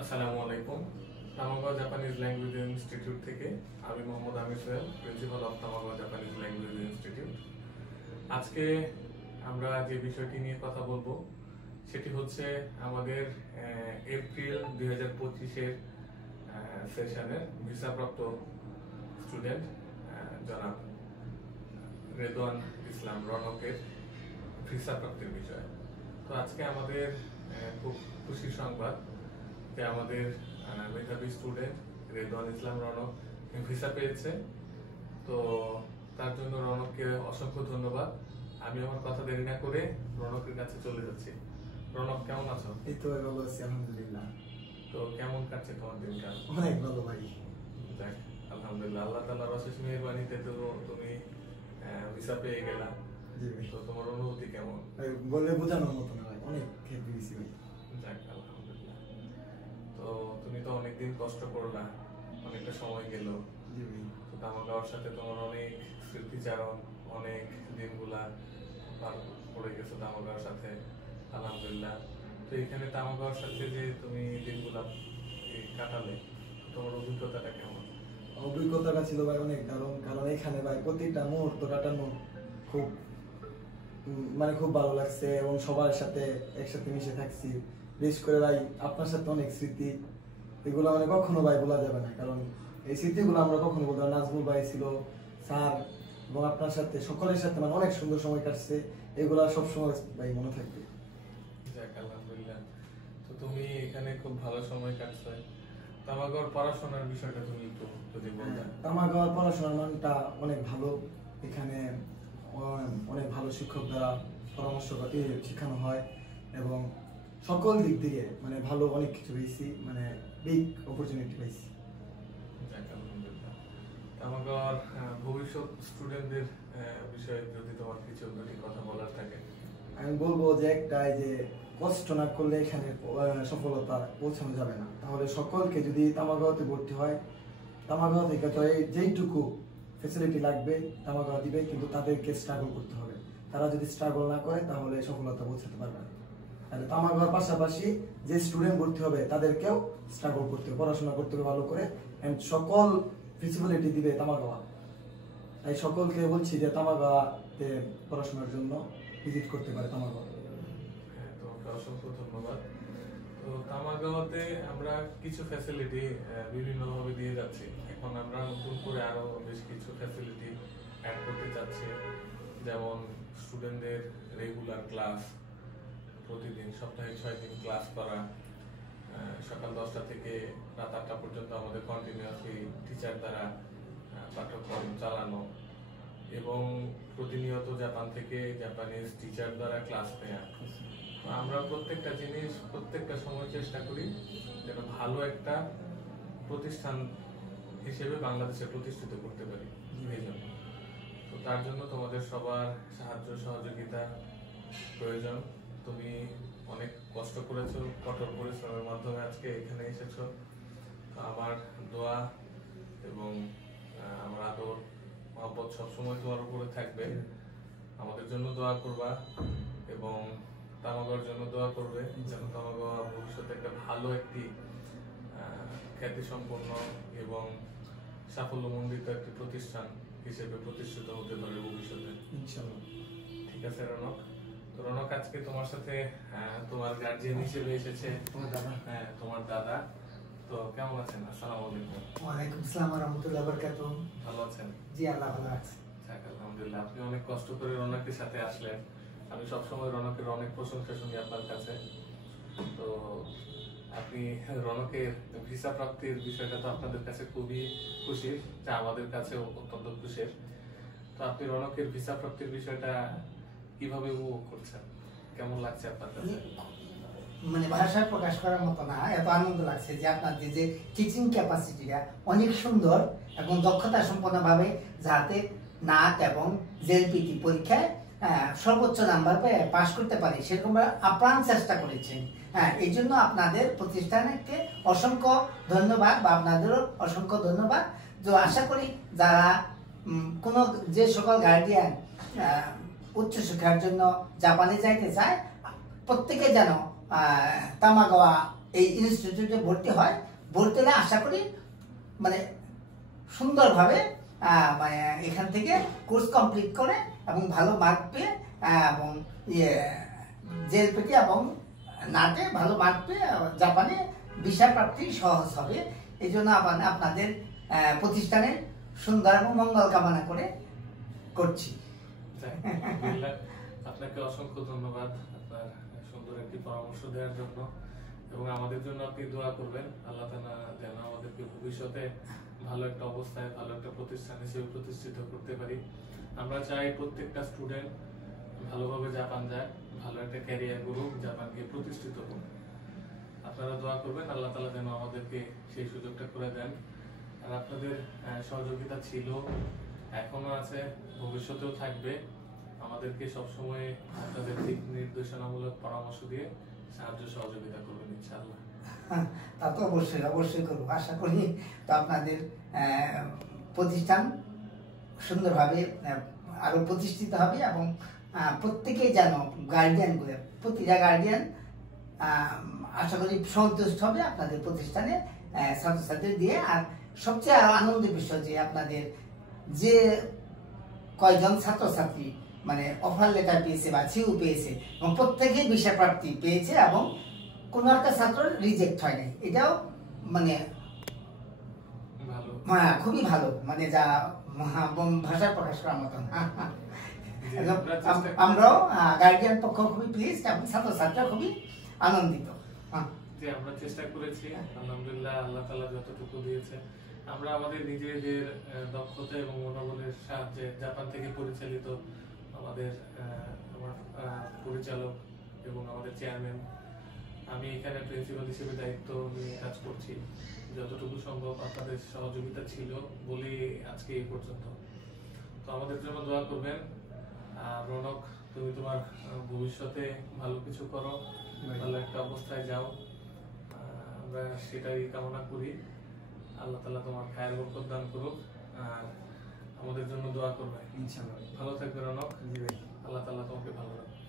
আসসালামু আলাইকুম। তামাগাও Japanese language institute থেকে আমি Mohammad Amir Sohel, principal of Tamagawa Japanese language institute. আজকে আমরা যে বিষয়টি নিয়ে কথা বলবো সেটি হচ্ছে আমাদের এপ্রিল 2025-এর সেশনের ভিসাপ্রাপ্ত স্টুডেন্ট জনাব রেদওয়ান ইসলাম রনকের ভিসা প্রাপ্তির বিষয়। তো আজকে আমাদের খুব খুশির সংবাদ যে আমাদের মেধাবী স্টুডেন্ট রেদওয়ান ইসলাম রনক ভিসা পেয়েছে। তো তার জন্য রনককে অসংখ্য ধন্যবাদ। আমি আমার কথা দেরি না করে রনকের কাছে চলে যাচ্ছি। রনক, কেমন আছো? এই তো ভালো আছি, আলহামদুলিল্লাহ। তো কেমন কাটছে তোমার দিনকাল? অনেক ভালো ভাই। যাক, আলহামদুলিল্লাহ, আল্লাহ তাআলার অশেষ মেহেরবানিতে তো তুমি ভিসা পেয়ে গেলা। জি ভাই। তো তোমার অনুভূতি কেমন? বলে বোঝানোর মতো না ভাই, অনেক হ্যাপি হয়েছি ভাই। যাক, আলহামদুলিল্লাহ। তো তুমি তো অনেকদিন কষ্ট করলা, অনেকটা সময় গেল। জি ভাই। তো তামাগাওয়ার সাথে তোমার অনেক স্মৃতিচারণ, অনেক দিনগুলা পার করে গেছো তামাগাওয়ার সাথে, আলহামদুলিল্লাহ। তো এখানে তামাগাওয়ার সাথে যে তুমি দিনগুলা কাটালে, তোমার অভিজ্ঞতাটা কেমন? অভিজ্ঞতাটা ছিল ভাই অনেক দারুণ, কারণ এখানে ভাই প্রতিটা মুহূর্ত কাটানো খুব মানে খুব ভালো লাগছে এবং সবার সাথে একসাথে মিশে থাকছি। বিশেষ করে ভাই আপনার সাথে অনেক স্মৃতি, এগুলো মানে কখনো ভাই বলা যাবে না, কারণ এই স্মৃতিগুলো আমরা কখনো বলতে পারি না। নাজমুল ভাই ছিল, স্যার এবং আপনার সাথে সকলের সাথে মানে অনেক সুন্দর সময় কাটছে, এগুলো সবসময় ভাই মনে থাকবে। যাক, আলহামদুলিল্লাহ। তো তুমি এখানে খুব ভালো সময় কাটছো। তামাগাওয়ার পড়াশোনার বিষয়টা তুমি একটু যদি বলতে। তামাগাওয়ার পড়াশোনার মানটা অনেক ভালো। এখানে অনেক ভালো শিক্ষক দ্বারা পরামর্শ শেখানো হয় এবং সকল দিক দিয়ে মানে ভালো অনেক কিছু পেয়েছি, মানে বিগ অপরচুনিটি পেয়েছি। যাক, আলহামদুলিল্লাহ। তামাগাওয়ার ভবিষ্যৎ স্টুডেন্টদের বিষয়ে যদি তোমার কিছু দুটি কথা বলার থাকে। আমি বলবো যে একটাই, যে কষ্ট না করলে এখানে সফলতা পৌঁছানো যাবে না। তাহলে সকলকে যদি তামাগাওয়াতে ভর্তি হয়, তামাগাওয়া থেকে তো যেইটুকু ফ্যাসিলিটি লাগবে তামাগাওয়া দিবে, কিন্তু তাদেরকে স্ট্রাগল করতে হবে। তারা যদি স্ট্রাগল না করে তাহলে সফলতা পৌঁছাতে পারবে না। তাহলে তামাগাওয়ার পাশাপাশি যে স্টুডেন্ট ভর্তি হবে তাদেরকেও স্ট্রাগল করতে হবে, পড়াশোনা করতে হবে ভালো করে, এন্ড সকল ফেসিলিটি দিবে তামাগাওয়া। তাই সকলকে বলছি যে তামাগাওয়াতে পড়াশোনার জন্য ভিজিট করতে পারে তামাগাওয়া। হ্যাঁ, তোমাকে অসংখ্য ধন্যবাদ। তো তামাগাওয়াতে আমরা কিছু ফ্যাসিলিটি বিভিন্নভাবে দিয়ে যাচ্ছি। এখন আমরা নতুন করে আরো বেশ কিছু ফ্যাসিলিটি অ্যাড করতে চাচ্ছি, যেমন স্টুডেন্টদের রেগুলার ক্লাস, প্রতিদিন সপ্তাহে 6 দিন ক্লাস করা, সকাল 10টা থেকে রাত 8টা পর্যন্ত আমাদের কন্টিনিউয়াসলি টিচার দ্বারা পাঠ্যক্রম চালানো, এবং প্রতিনিয়ত জাপান থেকে জাপানিজ টিচার দ্বারা ক্লাস নেওয়া। আমরা প্রত্যেকটা জিনিস প্রত্যেকটা সময় চেষ্টা করি যেন ভালো একটা প্রতিষ্ঠান হিসেবে বাংলাদেশে প্রতিষ্ঠিত করতে পারি। এই জন্য তো তার জন্য তোমাদের সবার সাহায্য সহযোগিতা প্রয়োজন। তুমি অনেক কষ্ট করেছো, কঠোর পরিশ্রমের মাধ্যমে আজকে এখানে এসেছো। আমার দোয়া এবং আমার আদর মহব্বত সবসময় তোমার উপরে থাকবে। আমাদের জন্য দোয়া করবা এবং তামাগাওয়ার জন্য দোয়া করবে যেন তামাগাওয়া ভবিষ্যতে একটা ভালো একটি খ্যাতিসম্পন্ন এবং সাফল্যমণ্ডিত একটি প্রতিষ্ঠান হিসেবে প্রতিষ্ঠিত হতে পারে ভবিষ্যতে, ইনশাআল্লাহ। ঠিক আছে রনক? তো রনক, আজকে তোমার সাথে তোমার গার্জিয়ান হিসেবে এসেছে তোমার দাদা। তো কেমন আছেন? আসসালামু আলাইকুম। ওয়ালাইকুম আসসালাম ওয়া রাহমাতুল্লাহি ওয়া বারাকাতুহু। ভালো আছেন? জি, আল্লাহ ভালো আছে। যাক, আলহামদুলিল্লাহ। আপনি অনেক কষ্ট করে রনকের সাথে আসলেন। আমি সবসময় রনকের অনেক প্রশংসা শুনি আপনার কাছে। তো আপনি রনকের ভিসা প্রাপ্তির বিষয়টা তো আপনাদের কাছে খুবই খুশির, যা আমাদের কাছে অত্যন্ত খুশির। তো আপনি রনকের ভিসা প্রাপ্তির বিষয়টা কিভাবে উপভোগ করছেন? কেমন লাগছে আপনার কাছে? মানে ভাষায় প্রকাশ করার মতো না, এত আনন্দ লাগছে যে আপনাদের যে টিচিং ক্যাপাসিটিটা অনেক সুন্দর এবং দক্ষতা সম্পন্নভাবে যাতে নাট এবং জেএলপিটি পরীক্ষায় সর্বোচ্চ নাম্বার পেয়ে পাশ করতে পারি সেরকম আপ্রাণ চেষ্টা করেছেন। এই জন্য আপনাদের প্রতিষ্ঠানকে অসংখ্য ধন্যবাদ, বা আপনাদেরও অসংখ্য ধন্যবাদ। তো আশা করি যারা কোনো যে সকল গার্ডিয়ান উচ্চশিক্ষার জন্য জাপানে যাইতে চায় প্রত্যেকে যেন তামাগাওয়া এই ইনস্টিটিউটে ভর্তি হয়, ভর্তি হলে আশা করি মানে সুন্দরভাবে মানে এখান থেকে কোর্স কমপ্লিট করে এবং ভালো মার্ক পেয়ে এবং জেএলপিটি এবং নাটে ভালো মার্ক পেয়ে জাপানে ভিসা প্রাপ্তি সহজ হবে। এই জন্য আপনাদের প্রতিষ্ঠানের সুন্দর এবং মঙ্গল কামনা করছি। আপনাকে অসংখ্য ধন্যবাদ আপনার সুন্দর একটি পরামর্শ দেওয়ার জন্য, এবং আমাদের জন্য আপনি দোয়া করবেন আল্লাহ তাআলা যেন আমাদেরকে ভবিষ্যতে ভালো একটা অবস্থায় ভালো একটা প্রতিষ্ঠান হিসেবে প্রতিষ্ঠিত করতে পারি। আমরা চাই প্রত্যেকটা স্টুডেন্ট ভালোভাবে জাপান যায়, ভালো একটা ক্যারিয়ার করুক, জাপানকে প্রতিষ্ঠিত করুক। আপনারা দোয়া করবেন আল্লাহ তাআলা যেন আমাদেরকে সেই সুযোগটা করে দেন। আর আপনাদের সহযোগিতা ছিল, এখনো আছে, ভবিষ্যতেও থাকবে। আমাদেরকে সবসময় আপনাদের দিক নির্দেশনামূলক পরামর্শ দিয়ে সাহায্য সহযোগিতা করবেন ইনশাআল্লাহ। তা তো অবশ্যই করবো। আশা করি তো আপনাদের প্রতিষ্ঠান সুন্দরভাবে আরো প্রতিষ্ঠিত হবে এবং প্রত্যেকেই যেন গার্ডিয়ান করে প্রতিটা গার্ডিয়ান আশা করি সন্তুষ্ট হবে আপনাদের প্রতিষ্ঠানে ছাত্রছাত্রী দিয়ে। আর সবচেয়ে আরো আনন্দের বিষয় যে আপনাদের যে কয়জন ছাত্রছাত্রী মানে অফার লেটার পেয়েছে বা সিউ পেয়েছে এবং প্রত্যেকেই ভিসা প্রাপ্তি পেয়েছে এবং কোনো একটা ছাত্র রিজেক্ট হয় নাই, এটাও মানে খুবই ভালো, মানে যা ভাষায় প্রকাশ করার মতন। আমরাও গার্ডিয়ান পক্ষ খুবই প্লিজ এবং ছাত্রছাত্রীরা খুবই আনন্দিত। যে আমরা চেষ্টা করেছি আলহামদুলিল্লাহ, আল্লাহ তাআলা যতটুকু দিয়েছে আমরা আমাদের নিজেদের দক্ষতা এবং মনোবলের সাহায্যে জাপান থেকে পরিচালিত আমাদের আমার পরিচালক এবং আমাদের চেয়ারম্যান, আমি এখানে প্রিন্সিপাল হিসেবে দায়িত্ব নিয়ে কাজ করছি। যতটুকু সম্ভব আপনাদের সহযোগিতা ছিল বলে আজকে এই পর্যন্ত। তো আমাদের জন্য দোয়া করবেন। রৌনক, তুমি তোমার ভবিষ্যতে ভালো কিছু করো, ভালো একটা অবস্থায় যাও, আমরা সেটাই কামনা করি। আল্লাহ তাআলা তোমার খায়ের বরকত দান করুক, আর আমাদের জন্য দোয়া করবে ইনশাআল্লাহ। ভালো থাকবে রৌনক। আল্লাহ তাআলা তোমাকে ভালো রাখবে।